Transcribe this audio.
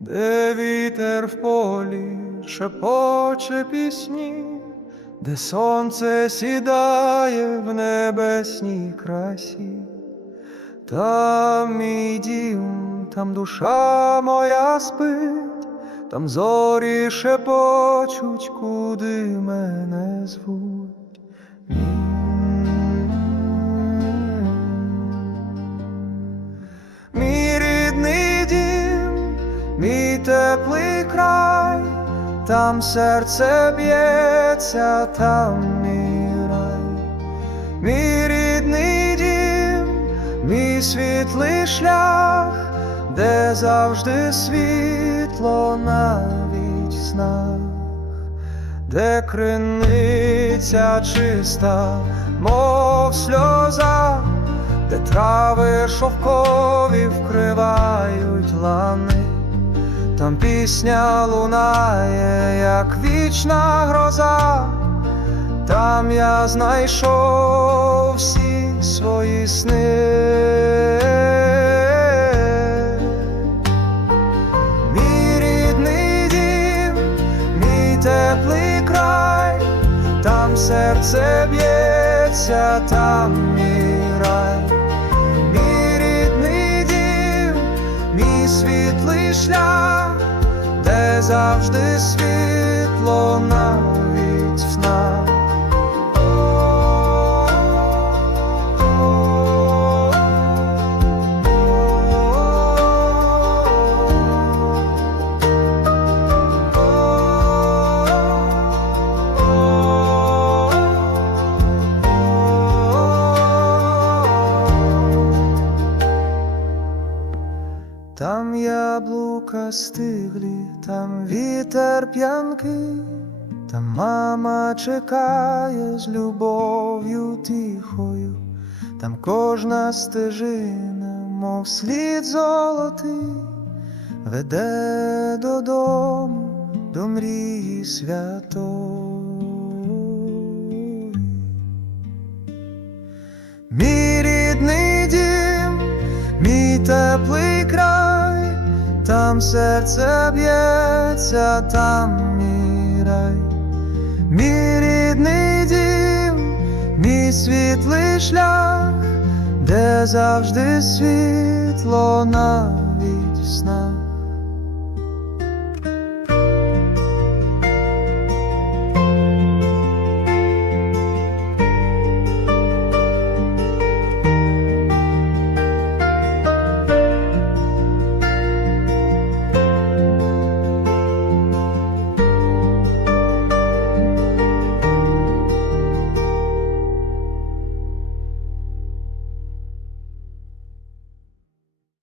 де вітер в полі шепоче пісні, де сонце сідає в небесній красі, там мій дім, там душа моя спить, там зорі шепочуть, куди мене звуть. Теплий край, там серце б'ється, там мій рай, мій рідний дім, мій світлий шлях, де завжди світло навіть в снах, де криниця чиста, мов сльоза де трави шовкові вкривають лани, там пісня лунає, як вічна гроза, там я знайшов всі свої сни. Мій рідний дім, мій теплий край, там серце б'ється, там мій рай, шлях, де завжди світло навіть яблука стиглі, там вітер п'янкий, там мама чекає з любов'ю тихою, там кожна стежина, мов слід золотий, веде додому до мрії святої. Мій рідний дім, мій теплий край, серце б'ється, там мій рай, мій рідний дім, мій світлий шлях, де завжди світло навіть в снах.